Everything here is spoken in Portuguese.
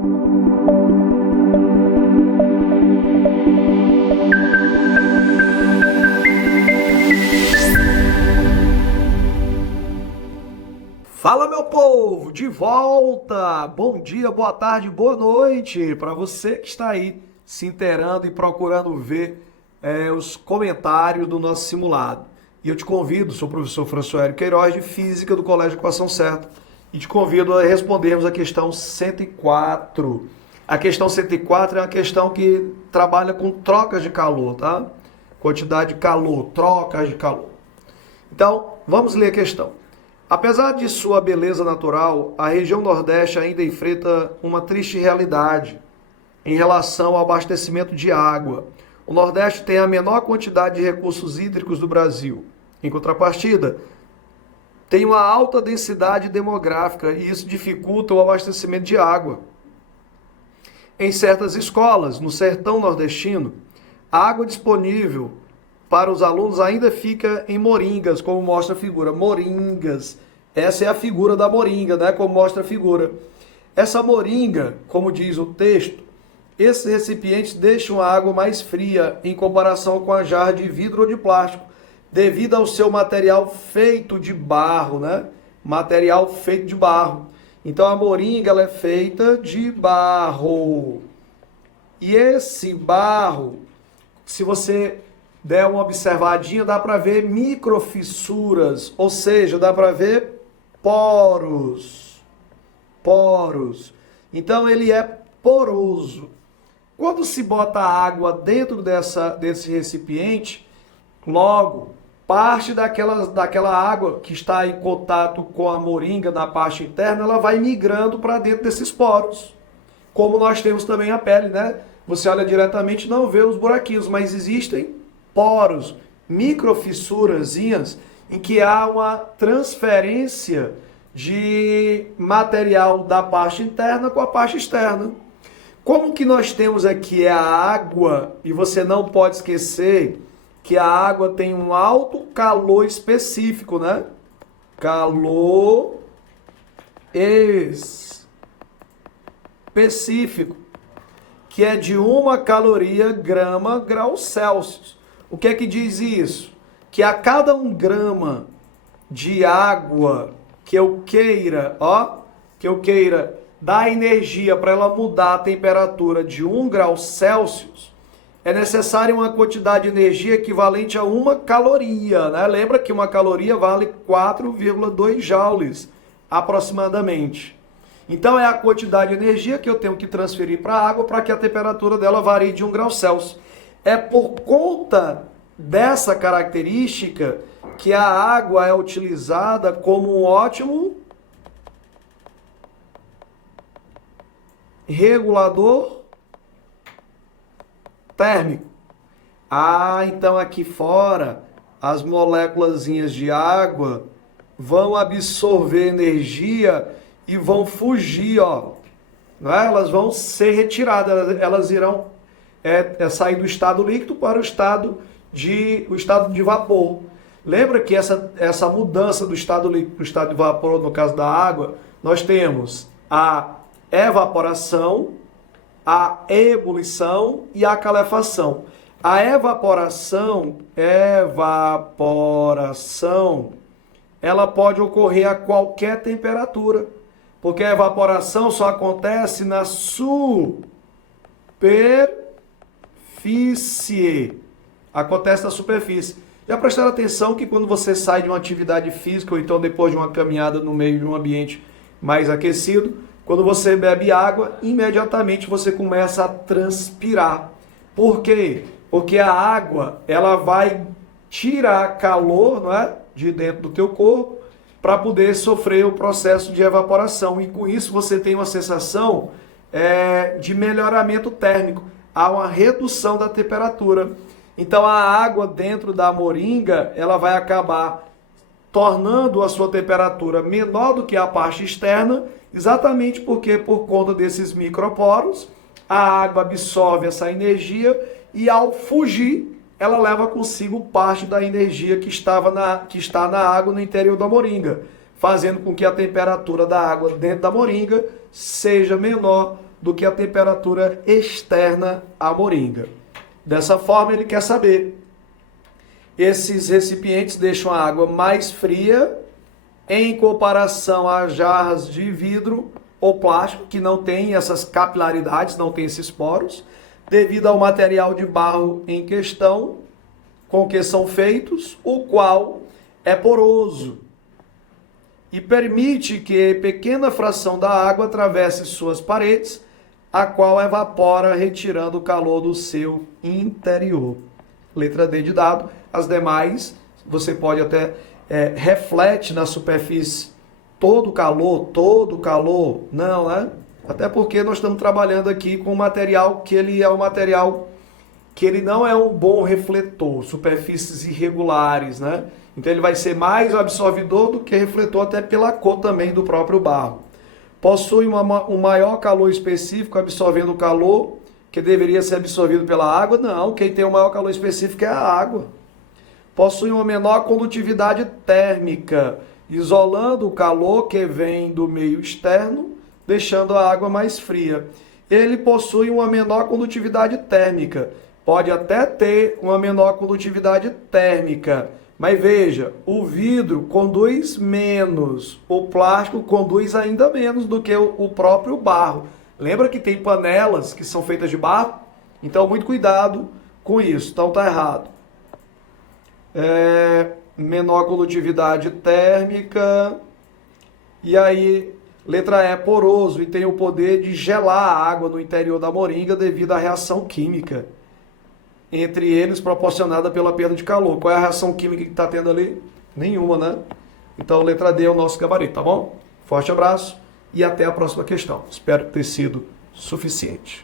Fala, meu povo, de volta! Bom dia, boa tarde, boa noite para você que está aí se inteirando e procurando ver os comentários do nosso simulado. E eu te convido, sou o professor Françoélio Queiroz, de Física do Colégio Equação Certa, e te convido a respondermos a questão 104. A questão 104 é uma questão que trabalha com trocas de calor, tá? Quantidade de calor, trocas de calor. Então, vamos ler a questão. Apesar de sua beleza natural, a região Nordeste ainda enfrenta uma triste realidade em relação ao abastecimento de água. O Nordeste tem a menor quantidade de recursos hídricos do Brasil. Em contrapartida, tem uma alta densidade demográfica e isso dificulta o abastecimento de água. Em certas escolas, no sertão nordestino, a água disponível para os alunos ainda fica em moringas, como mostra a figura. Moringas. Essa é a figura da moringa, né? Como mostra a figura. Essa moringa, como diz o texto, esses recipientes deixam a água mais fria em comparação com a jarra de vidro ou de plástico, devido ao seu material feito de barro, né? Material feito de barro. Então a moringa ela é feita de barro. E esse barro, se você der uma observadinha, dá para ver microfissuras, ou seja, dá para ver poros. Poros. Então ele é poroso. Quando se bota água dentro desse recipiente, logo parte daquela água que está em contato com a moringa na parte interna, ela vai migrando para dentro desses poros. Como nós temos também a pele, né? Você olha diretamente e não vê os buraquinhos, mas existem poros, microfissurazinhas, em que há uma transferência de material da parte interna com a parte externa. Como que nós temos aqui a água, e você não pode esquecer que a água tem um alto calor específico, né? Calor específico, que é de 1 caloria grama grau Celsius. O que é que diz isso? Que a cada 1 grama de água que eu queira dar energia para ela mudar a temperatura de 1 grau Celsius, é necessária uma quantidade de energia equivalente a 1 caloria, né? Lembra que 1 caloria vale 4,2 joules, aproximadamente. Então é a quantidade de energia que eu tenho que transferir para a água para que a temperatura dela varie de 1 grau Celsius. É por conta dessa característica que a água é utilizada como um ótimo regulador térmico. Então aqui fora as moléculazinhas de água vão absorver energia e vão fugir, ó. Não é? Elas vão ser retiradas, elas irão sair do estado líquido para o estado de vapor. Lembra que essa mudança do estado líquido para o estado de vapor, no caso da água, nós temos a evaporação, a ebulição e a calefação. A evaporação, ela pode ocorrer a qualquer temperatura, porque a evaporação só acontece na superfície. Acontece na superfície. Já prestaram atenção que quando você sai de uma atividade física, ou então depois de uma caminhada no meio de um ambiente mais aquecido, quando você bebe água, imediatamente você começa a transpirar. Por quê? Porque a água, ela vai tirar calor, não é, de dentro do teu corpo, para poder sofrer o processo de evaporação. E com isso você tem uma sensação de melhoramento térmico. Há uma redução da temperatura. Então a água dentro da moringa, ela vai acabar tornando a sua temperatura menor do que a parte externa, exatamente porque por conta desses microporos, a água absorve essa energia e ao fugir, ela leva consigo parte da energia que está na água no interior da moringa, fazendo com que a temperatura da água dentro da moringa seja menor do que a temperatura externa à moringa. Dessa forma, ele quer saber: esses recipientes deixam a água mais fria em comparação a jarras de vidro ou plástico, que não tem essas capilaridades, não tem esses poros, devido ao material de barro em questão com que são feitos, o qual é poroso e permite que pequena fração da água atravesse suas paredes, a qual evapora, retirando o calor do seu interior. Letra D de dado. As demais, você pode até reflete na superfície todo o calor, não, né? Até porque nós estamos trabalhando aqui com um material que ele é um material que ele não é um bom refletor, superfícies irregulares, né? Então ele vai ser mais absorvidor do que refletor, até pela cor também do próprio barro. Possui um maior calor específico, absorvendo o calor que deveria ser absorvido pela água? Não, quem tem o maior calor específico é a água. Possui uma menor condutividade térmica, isolando o calor que vem do meio externo, deixando a água mais fria. Ele possui uma menor condutividade térmica, pode até ter uma menor condutividade térmica, mas veja, o vidro conduz menos, o plástico conduz ainda menos do que o próprio barro. Lembra que tem panelas que são feitas de barro? Então, muito cuidado com isso. Então, tá errado. Menor condutividade térmica. E aí, letra E, poroso, e tem o poder de gelar a água no interior da moringa devido à reação química entre eles proporcionada pela perda de calor. Qual é a reação química que está tendo ali? Nenhuma, né? Então, letra D é o nosso gabarito, tá bom? Forte abraço e até a próxima questão. Espero ter sido suficiente.